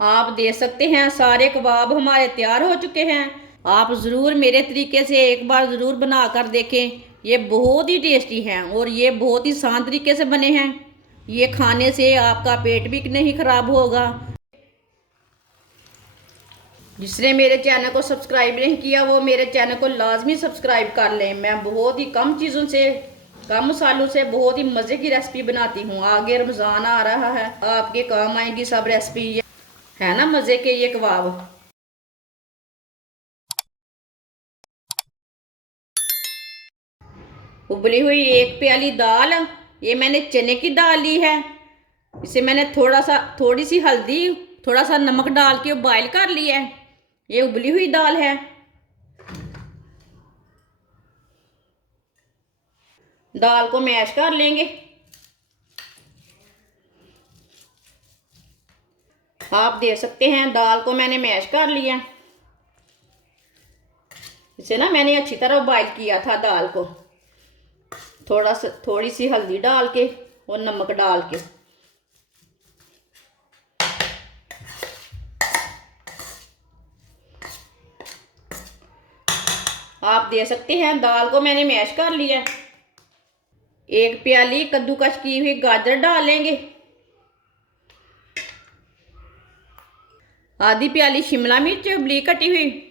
आप देख सकते हैं सारे कबाब हमारे तैयार हो चुके हैं। आप ज़रूर मेरे तरीके से एक बार ज़रूर बना कर देखें। ये बहुत ही टेस्टी हैं और ये बहुत ही आसान तरीके से बने हैं। ये खाने से आपका पेट भी नहीं खराब होगा। जिसने मेरे चैनल को सब्सक्राइब नहीं किया वो मेरे चैनल को लाजमी सब्सक्राइब कर लें। मैं बहुत ही कम चीज़ों से, कम मसालों से बहुत ही मज़े की रेसिपी बनाती हूँ। आगे रमज़ान आ रहा है, आपके काम आएंगी सब रेसिपी, है ना मज़े के ये कबाब। उबली हुई एक प्याली दाल, ये मैंने चने की दाल ली है। इसे मैंने थोड़ी सी हल्दी, थोड़ा सा नमक डाल के बॉयल कर लिया है। ये उबली हुई दाल है। दाल को मैश कर लेंगे। आप देख सकते हैं दाल को मैंने मैश कर लिया। इसे ना मैंने अच्छी तरह बॉयल किया था दाल को, थोड़ी सी हल्दी डाल के और नमक डाल के। आप देख सकते हैं दाल को मैंने मैश कर लिया। एक प्याली कद्दूकस की हुई गाजर डालेंगे। आधी प्याली शिमला मिर्च बारीक कटी हुई।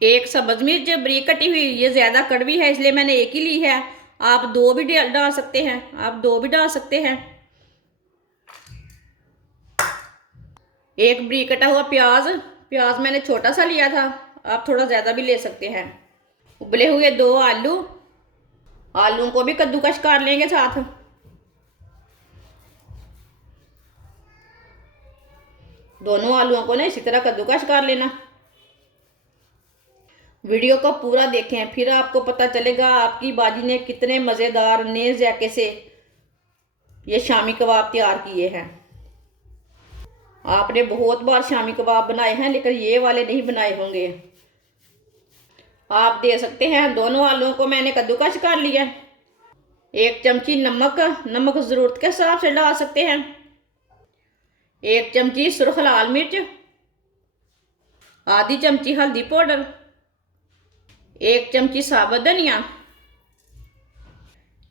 एक सब्ज मिर्च बारीक कटी हुई। ये ज़्यादा कड़वी है इसलिए मैंने एक ही ली है। आप दो भी डाल सकते हैं, आप दो भी डाल सकते हैं। एक बारीक कटा हुआ प्याज, प्याज मैंने छोटा सा लिया था, आप थोड़ा ज़्यादा भी ले सकते हैं। उबले हुए दो आलू, आलू को भी कद्दूकस कर लेंगे साथ। दोनों आलूओं को ना इसी तरह कद्दूकस कर लेना। वीडियो को पूरा देखें फिर आपको पता चलेगा आपकी बाजी ने कितने मज़ेदार नए जायके से ये शामी कबाब तैयार किए हैं। आपने बहुत बार शामी कबाब बनाए हैं लेकिन ये वाले नहीं बनाए होंगे। आप दे सकते हैं दोनों आलूओं को मैंने कद्दूकस कर लिया। एक चमची नमक, नमक ज़रूरत के हिसाब से डाल सकते हैं। एक चमची सुरख लाल मिर्च, आधी चमची हल्दी पाउडर, एक चमची साबुत धनिया,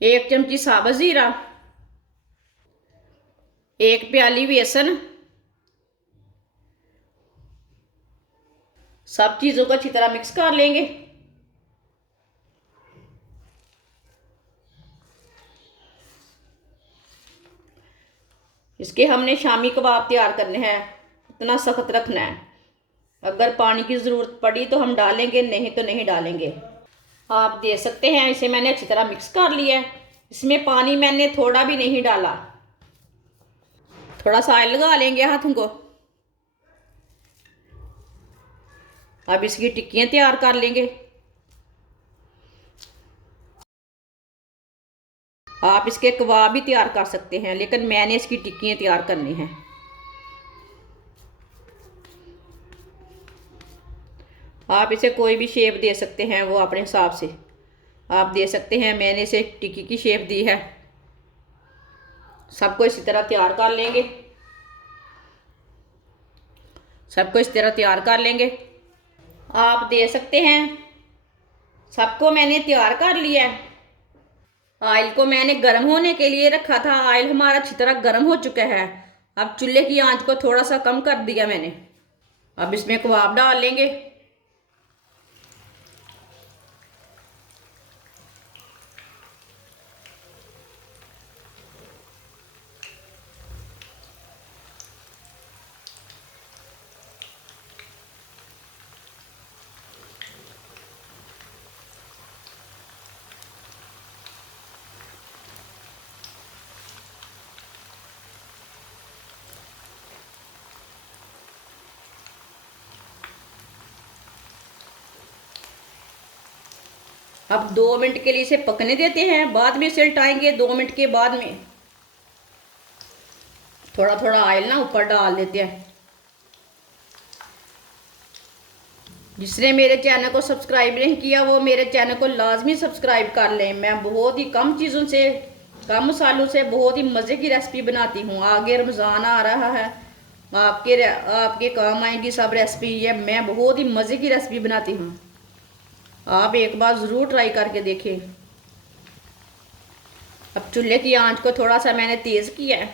एक चमची साबुत ज़ीरा, एक प्याली बेसन। सब चीज़ों को अच्छी तरह मिक्स कर लेंगे। इसके हमने शामी कबाब तैयार करने हैं, इतना सख्त रखना है। अगर पानी की ज़रूरत पड़ी तो हम डालेंगे, नहीं तो नहीं डालेंगे। आप देख सकते हैं इसे मैंने अच्छी तरह मिक्स कर लिया है। इसमें पानी मैंने थोड़ा भी नहीं डाला। थोड़ा सा ऑयल लगा लेंगे हाथों को। अब इसकी टिक्कियाँ तैयार कर लेंगे। आप इसके कबाब भी तैयार कर सकते हैं लेकिन मैंने इसकी टिक्कियाँ तैयार करनी हैं। आप इसे कोई भी शेप दे सकते हैं, वो अपने हिसाब से आप दे सकते हैं। मैंने इसे टिक्की की शेप दी है। सबको इसी तरह तैयार कर लेंगे। सबको इस तरह तैयार कर लेंगे। आप दे सकते हैं सबको मैंने तैयार कर लिया है। ऑयल को मैंने गर्म होने के लिए रखा था। ऑयल हमारा अच्छी तरह गर्म हो चुका है। अब चूल्हे की आंच को थोड़ा सा कम कर दिया मैंने। अब इसमें कबाब डाल लेंगे। अब 2 मिनट के लिए इसे पकने देते हैं, बाद में इसे उल्टाएंगे 2 मिनट के बाद में। थोड़ा थोड़ा ऑयल ना ऊपर डाल देते हैं। जिसने मेरे चैनल को सब्सक्राइब नहीं किया वो मेरे चैनल को लाजमी सब्सक्राइब कर लें। मैं बहुत ही कम चीज़ों से, कम मसालों से बहुत ही मज़े की रेसिपी बनाती हूँ। आगे रमज़ान आ रहा है, आपके काम आएगी सब रेसिपी। ये मैं बहुत ही मज़े की रेसिपी बनाती हूँ, आप एक बार ज़रूर ट्राई करके देखें। अब चूल्हे की आंच को थोड़ा सा मैंने तेज़ किया है,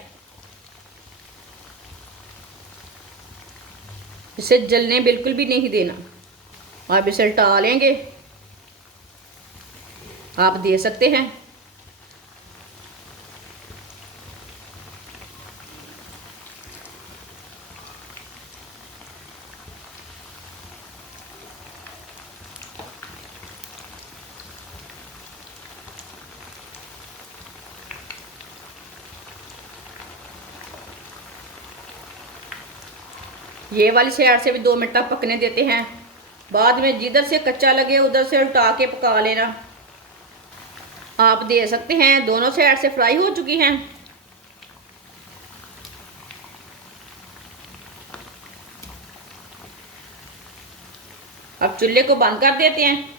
इसे जलने बिल्कुल भी नहीं देना। आप इसे उल्टा लेंगे, आप दे सकते हैं। ये वाली साइड से भी 2 मिनट तक पकने देते हैं। बाद में जिधर से कच्चा लगे उधर से उल्टा के पका लेना। आप दे सकते हैं, दोनों साइड से फ्राई हो चुकी हैं। अब चूल्हे को बंद कर देते हैं,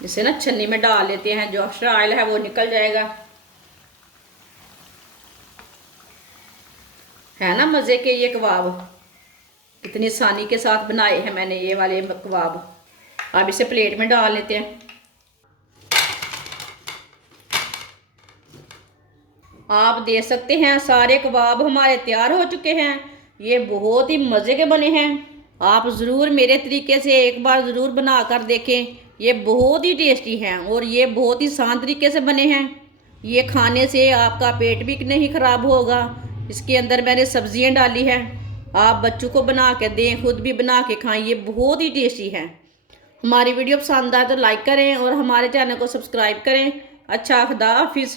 जिसे ना छन्नी में डाल लेते हैं, जो एक्स्ट्रा ऑयल है वो निकल जाएगा। है ना मज़े के ये कबाब, कितनी आसानी के साथ बनाए हैं मैंने ये वाले कबाब। अब इसे प्लेट में डाल लेते हैं। आप देख सकते हैं सारे कबाब हमारे तैयार हो चुके हैं। ये बहुत ही मज़े के बने हैं। आप ज़रूर मेरे तरीके से एक बार ज़रूर बना कर देखें। ये बहुत ही टेस्टी हैं और ये बहुत ही आसान तरीके से बने हैं। ये खाने से आपका पेट भी नहीं ख़राब होगा। इसके अंदर मैंने सब्जियां डाली हैं। आप बच्चों को बना के दें, खुद भी बना के खाएं, ये बहुत ही टेस्टी है। हमारी वीडियो पसंद आए तो लाइक करें और हमारे चैनल को सब्सक्राइब करें। अच्छा, खुदा हाफिज़।